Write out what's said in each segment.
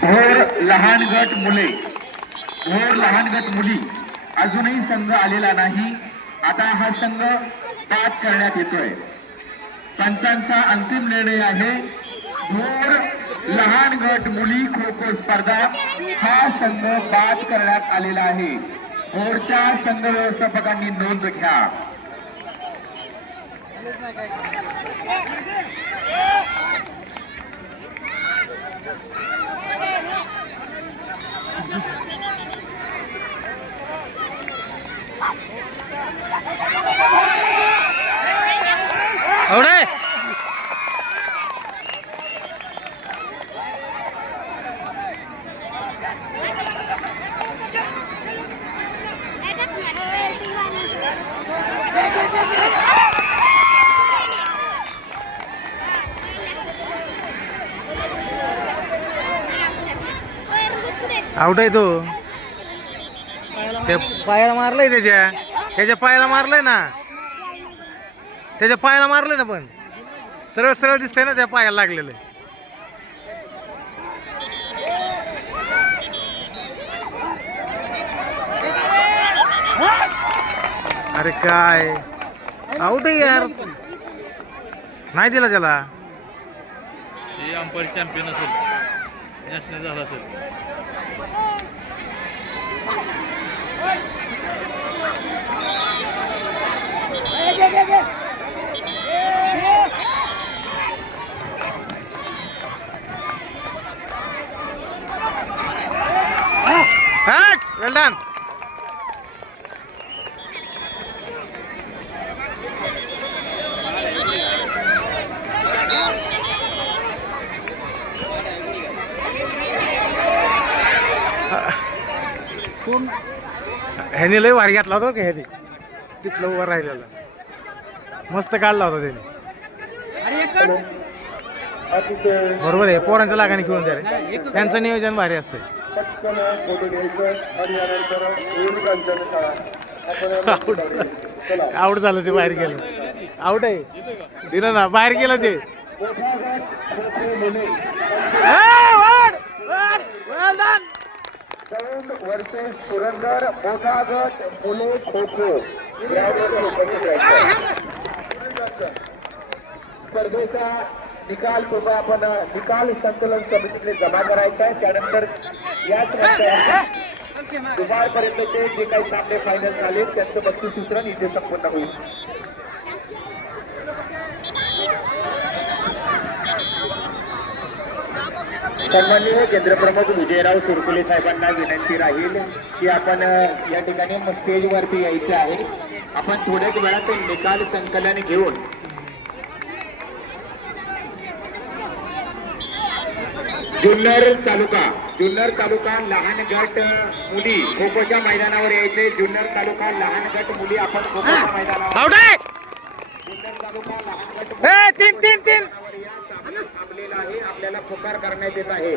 भोर लहान गट मुले, भोर लहान गट मुली अजूनही संघ आलेला नाही. आता हा संघ बाद करण्यात येतोय. पंचांचा अंतिम निर्णय आहे. भोर लहान गट मुली खो खो स्पर्धा हा संघ बाद करण्यात आलेला आहे. भोरच्या संघ व्यवस्थापकांनी नोंद घ्या. आवडे आउट आहे तो. ते पायाला मारलंय त्याच्या पायाला मारलंय ना. त्याच्या पायाला मारलंय ना. पण सरळ सरळ दिसतंय ना त्या पायाला लागलेलं. अरे काय आउट आहे यार. नाही दिला त्याला. हे अंपायर चॅम्पियन असेल, नॅशनल झाला असेल. वेल डन. ह्याने लय वार घेतला होता का ह्याने. तिथलं उभं राहिलेला मस्त काढला होता त्याने. बरोबर आहे. पोरांच्या लागाने खेळून द्या रे. त्यांचं नियोजन भारी असतंय. आउट झालं ते. बाहेर गेलं. आउट आहे. दिलं ना. बाहेर गेलं ते. वर्सेस पुरंदर मोठा गट मुले खो खो स्पर्धेचा निकाल सुद्धा आपण निकाल संकलन समितीकडे जमा करायचा आहे. त्यानंतर याच दुपारपर्यंतचे जे काही सामने फायनल झाले त्यांचं बक्षीस वितरण इथे संपन्न होईल. सन्माननीय केंद्रप्रमुख विजयराव सुरकुले साहेबांना विनंती राहील की आपण या ठिकाणी स्टेजवरती यायचे आहे. आपण थोड्याच वेळात निकाल संकलन घेऊन जुन्नर तालुका लहान गट मुली खो खोच्या मैदानावर यायचे. जुन्नर तालुका लहान गट मुली आपण खो खोच्या मैदानावर. जुन्नर तालुका लहान गट तीन थांबलेला आहे. आपल्याला पुकार करण्यात येत आहे.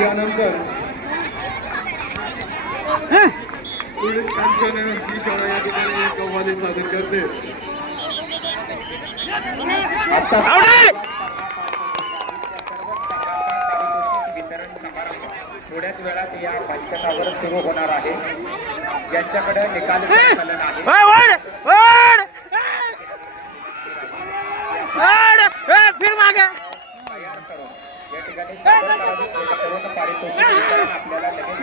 यानंतर सादर करते. थोड्याच वेळात या पंचकावर सुरू होणार आहे. यांच्याकडे निकाल संकलन आहे. फिर मागे तयार करून या ठिकाणी पारितोषिक आपल्याला लगेच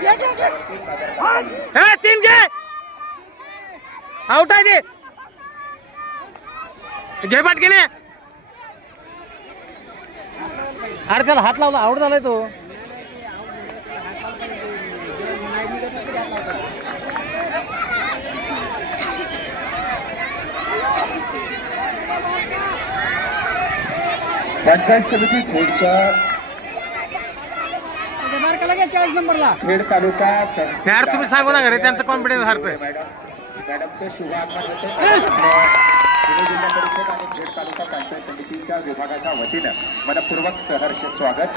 3 घे. आउट आहे ते. घे पाटकीने. अरे त्याला हात लावला. आउट झालाय तो. पंचायत समिती खेड तालुका यार तुम्ही सांगू नका रे. त्यांचं कॉन्फिडन्स हरतोय. मॅडमचे शुभ आगमन होते. पुणे जिल्हा परिषद आणि खेड तालुका पंचायत समितीच्या विभागाच्या वतीनं मनपूर्वक सहर्ष स्वागत.